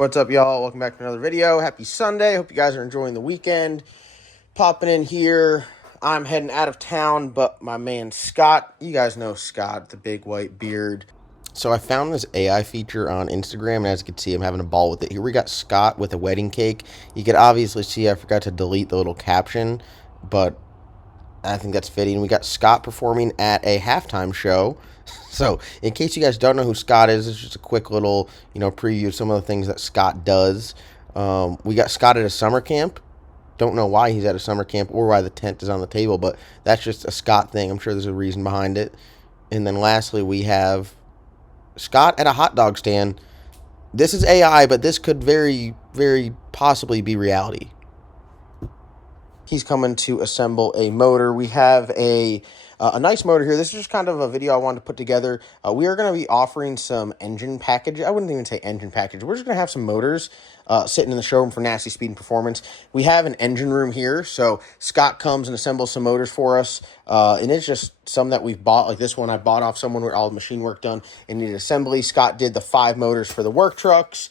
What's up, y'all? Welcome back to another video. Happy Sunday. Hope you guys are enjoying the weekend. Popping in here. I'm heading out of town, but my man Scott, you guys know Scott, the big white beard. So I found this AI feature on Instagram, and as you can see, I'm having a ball with it. Here we got Scott with a wedding cake. You can obviously see I forgot to delete the little caption, but I think that's fitting. We got Scott performing at a halftime show. So, in case you guys don't know who Scott is, it's just a quick little, preview of some of the things that Scott does. We got Scott at a summer camp. Don't know why he's at a summer camp or why the tent is on the table, but that's just a Scott thing. I'm sure there's a reason behind it. And then lastly, we have Scott at a hot dog stand. This is AI, but this could very, very possibly be reality. He's coming to assemble a motor. We have a nice motor here. This is just kind of a video I wanted to put together. We are going to be offering some engine package. I wouldn't even say engine package. We're just going to have some motors sitting in the showroom for nasty speed and performance. We have an engine room here, so Scott comes and assembles some motors for us, and it's just some that we've bought. Like this one I bought off someone with all the machine work done and needed assembly. Scott did the 5 motors for the work trucks.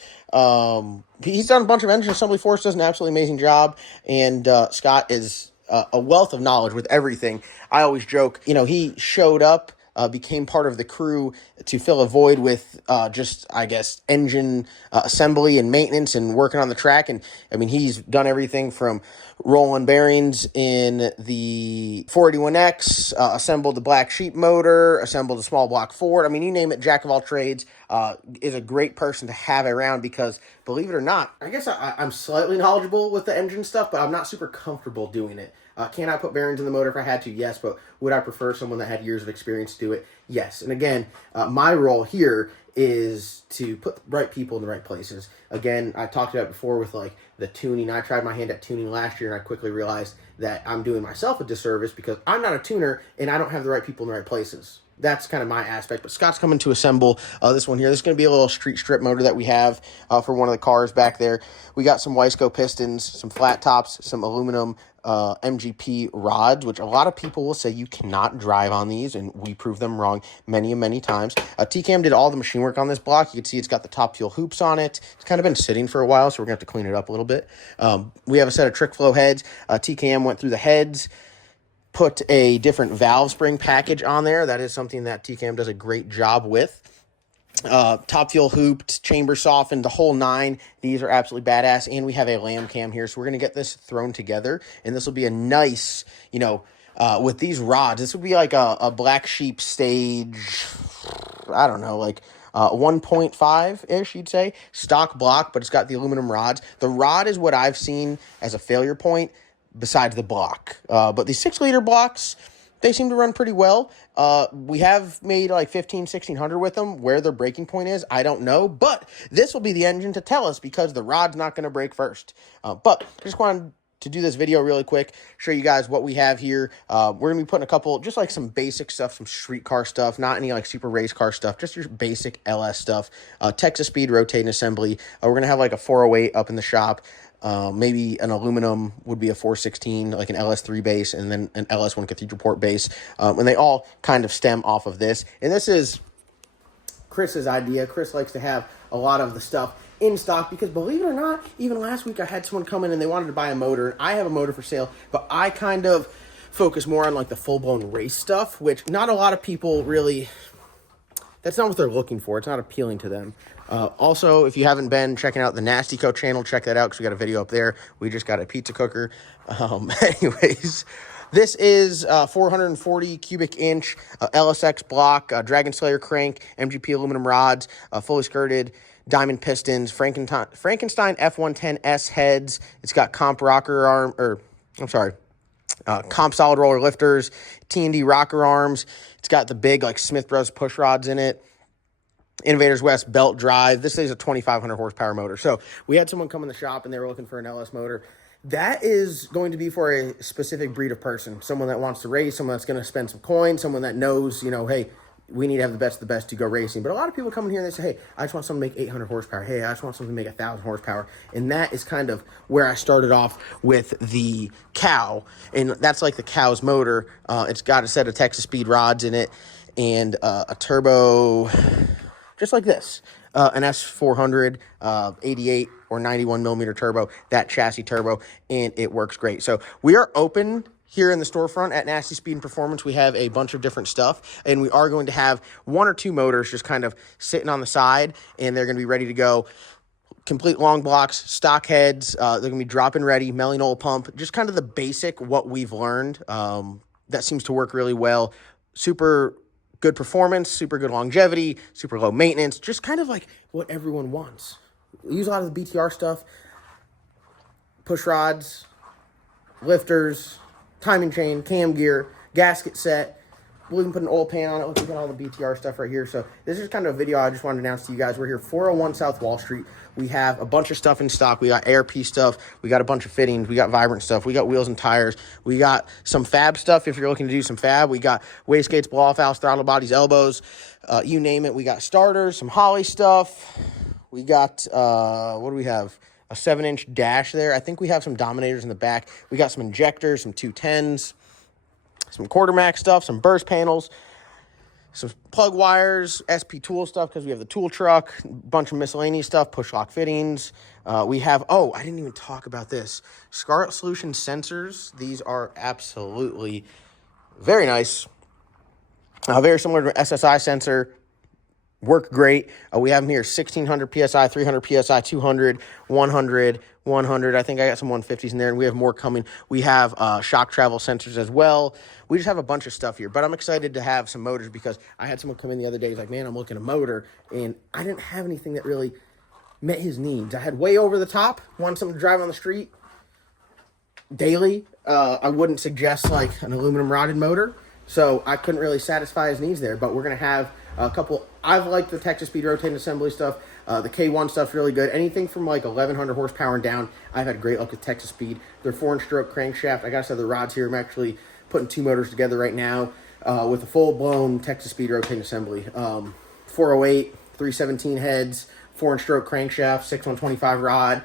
He's done a bunch of engine assembly for us, does an absolutely amazing job, and Scott is a wealth of knowledge with everything. I always joke, he showed up, became part of the crew to fill a void with just, I guess, engine assembly and maintenance and working on the track. And I mean, he's done everything from rolling bearings in the 481X, assembled the black sheep motor, assembled a small block Ford. I mean, you name it, jack of all trades. Is a great person to have around because, believe it or not, I guess I'm slightly knowledgeable with the engine stuff, but I'm not super comfortable doing it. Can I put bearings in the motor if I had to? Yes, but would I prefer someone that had years of experience to do it? Yes. And again, my role here is to put the right people in the right places. Again, I talked about it before with like the tuning. I tried my hand at tuning last year, and I quickly realized that I'm doing myself a disservice because I'm not a tuner and I don't have the right people in the right places. That's kind of my aspect. But Scott's coming to assemble this one here. This is going to be a little street strip motor that we have for one of the cars back there. We got some Wiseco pistons, some flat tops, some aluminum MGP rods, which a lot of people will say you cannot drive on these, and we prove them wrong many and many times. TCAM did all the machine work on this block. You can see it's got the top fuel hoops on it. It's kind of been sitting for a while, so we're going to have to clean it up a little bit. We have a set of trick flow heads. TCAM went through the heads, put a different valve spring package on there. That is something that TCAM does a great job with. Top fuel hooped, chamber softened, the whole 9. These are absolutely badass. And we have a lamb cam here. So we're going to get this thrown together. And this will be a nice, with these rods, this would be like a black sheep stage, I don't know, like 1.5-ish, you'd say. Stock block, but it's got the aluminum rods. The rod is what I've seen as a failure point besides the block. But these 6-liter blocks, they seem to run pretty well. We have made like 1,500-1,600 with them. Where their breaking point is, I don't know. But this will be the engine to tell us because the rod's not going to break first. But I just wanted to do this video really quick, show you guys what we have here. We're going to be putting a couple, just like some basic stuff, some street car stuff, not any like super race car stuff, just your basic LS stuff. Texas speed rotating assembly. We're going to have like a 408 up in the shop. Maybe an aluminum would be a 416, like an LS3 base, and then an LS1 cathedral port base. And they all kind of stem off of this. And this is Chris's idea. Chris likes to have a lot of the stuff in stock because, believe it or not, even last week I had someone come in and they wanted to buy a motor. I have a motor for sale, but I kind of focus more on like the full-blown race stuff, which not a lot of people really, that's not what they're looking for. It's not appealing to them. Also, if you haven't been checking out the Nasty Co channel, check that out because we got a video up there. We just got a pizza cooker. Anyways, this is 440 cubic inch LSX block, Dragon Slayer crank, MGP aluminum rods, fully skirted diamond pistons, Frankenstein F110S heads. It's got comp solid roller lifters, T&D rocker arms. It's got the big like Smith Bros push rods in it. Innovators West belt drive. This is a 2,500 horsepower motor. So we had someone come in the shop and they were looking for an LS motor. That is going to be for a specific breed of person. Someone that wants to race, someone that's going to spend some coins, someone that knows, hey, we need to have the best of the best to go racing. But a lot of people come in here and they say, hey, I just want something to make 800 horsepower. Hey, I just want something to make 1,000 horsepower. And that is kind of where I started off with the cow. And that's like the cow's motor. It's got a set of Texas speed rods in it and a turbo just like this. an S400, 88 or 91 millimeter turbo, that chassis turbo, and it works great. So we are open here in the storefront at Nasty Speed and Performance. We have a bunch of different stuff, and we are going to have 1 or 2 motors just kind of sitting on the side, and they're going to be ready to go. Complete long blocks, stock heads, they're going to be drop-in ready, Melling oil pump, just kind of the basic what we've learned. That seems to work really well. Super good performance, super good longevity, super low maintenance, just kind of like what everyone wants. We use a lot of the BTR stuff, push rods, lifters, timing chain, cam gear, gasket set. We'll even put an oil pan on it. Look at all the BTR stuff right here. So this is kind of a video I just wanted to announce to you guys. We're here 401 South Wall Street. We have a bunch of stuff in stock. We got ARP stuff. We got a bunch of fittings. We got Vibrant stuff. We got wheels and tires. We got some fab stuff if you're looking to do some fab. We got wastegates, blow-off valves, throttle bodies, elbows, you name it. We got starters, some HOLLEY stuff. We got, what do we have? A 7-inch dash there. I think we have some Dominators in the back. We got some injectors, some 210s. Some quarter max stuff, some burst panels, some plug wires, SP tool stuff because we have the tool truck, a bunch of miscellaneous stuff, push lock fittings. We have, oh, I didn't even talk about this. Scarlet Solution sensors. These are absolutely very nice. Very similar to an SSI sensor. Work great. We have them here, 1600 PSI, 300 PSI, 200, 100, 100. I think I got some 150s in there, and we have more coming. We have shock travel sensors as well. We just have a bunch of stuff here, but I'm excited to have some motors because I had someone come in the other day. He's like, man, I'm looking at a motor, and I didn't have anything that really met his needs. I had way over the top, wanted something to drive on the street daily. I wouldn't suggest like an aluminum rotted motor, so I couldn't really satisfy his needs there, but we're going to have a couple. I've liked the Texas Speed rotating assembly stuff. The K1 stuff's really good. Anything from like 1100 horsepower and down, I've had great luck with Texas Speed. Their 4-inch stroke crankshaft. I gotta say the rods here. I'm actually putting 2 motors together right now with a full-blown Texas Speed rotating assembly. 408, 317 heads, 4-inch stroke crankshaft, 6125 rod,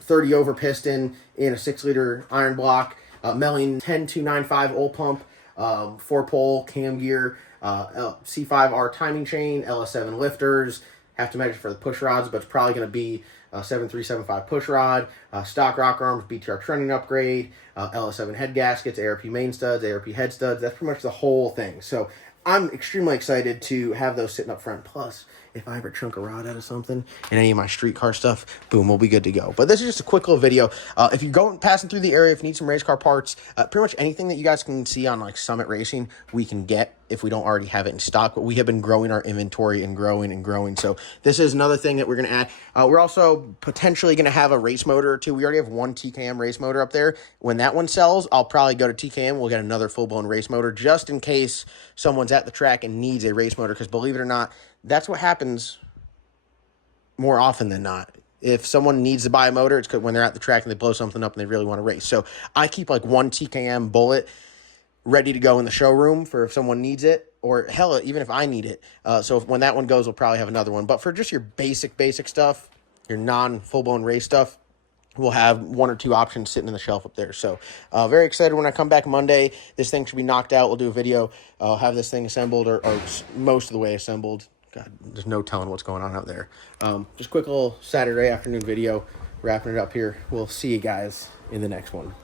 30 over piston in a 6-liter iron block, Melling 10295 oil pump, 4-pole cam gear, C5R timing chain, LS7 lifters. Have to measure for the push rods, but it's probably going to be 7375 push rod, stock rock arms, BTR trending upgrade, LS7 head gaskets, ARP main studs, ARP head studs. That's pretty much the whole thing. So I'm extremely excited to have those sitting up front. Plus, if I ever chunk a rod out of something and any of my streetcar stuff, boom, we'll be good to go. But this is just a quick little video. If you're passing through the area, if you need some race car parts, pretty much anything that you guys can see on like Summit Racing, we can get if we don't already have it in stock. But we have been growing our inventory and growing and growing. So this is another thing that we're going to add. We're also potentially going to have a race motor or two. We already have 1 TKM race motor up there. When that one sells, I'll probably go to TKM. We'll get another full-blown race motor just in case someone's at the track and needs a race motor. Because believe it or not, that's what happens more often than not. If someone needs to buy a motor, it's when they're at the track and they blow something up and they really want to race. So I keep like 1 TKM bullet ready to go in the showroom for if someone needs it, or hell, even if I need it. So when that one goes, we'll probably have another one. But for just your basic stuff, your non-full-blown race stuff, we'll have 1 or 2 options sitting in the shelf up there. So very excited when I come back Monday. This thing should be knocked out. We'll do a video. I'll have this thing assembled or most of the way assembled. God, there's no telling what's going on out there. Just quick little Saturday afternoon video, wrapping it up here. We'll see you guys in the next one.